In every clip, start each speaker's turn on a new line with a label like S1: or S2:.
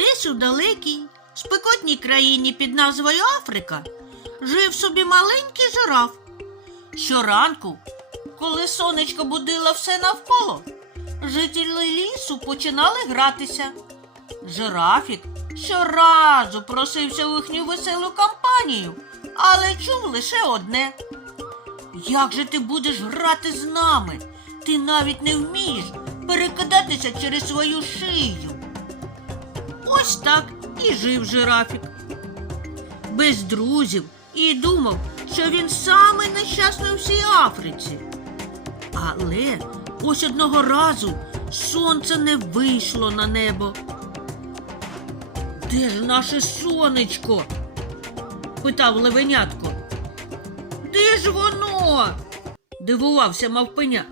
S1: Десь у далекій, спекотній країні під назвою Африка жив собі маленький жираф. Щоранку, коли сонечко будило все навколо, жителі лісу починали гратися. Жирафік щоразу просився у їхню веселу компанію, але чув лише одне. Як же ти будеш грати з нами? Ти навіть не вмієш перекидатися через свою шию. Ось так і жив жирафік. Без друзів і думав, що він самий нещасний у всій Африці. Але ось одного разу сонце не вийшло на небо. Де ж наше сонечко? питав левенятко. Де ж воно? дивувався мавпеня.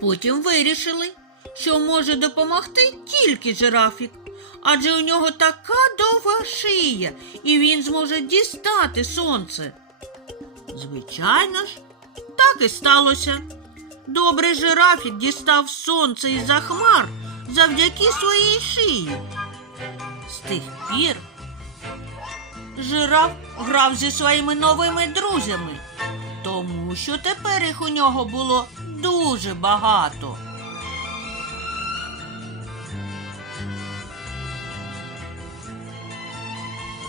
S1: Потім вирішили, що може допомогти тільки жирафік, адже у нього така довга шия, і він зможе дістати сонце. Звичайно ж, так і сталося. Добрий жирафік дістав сонце із-за хмар завдяки своїй шиї. З тих пір жираф грав зі своїми новими друзями, тому що тепер їх у нього було дуже багато.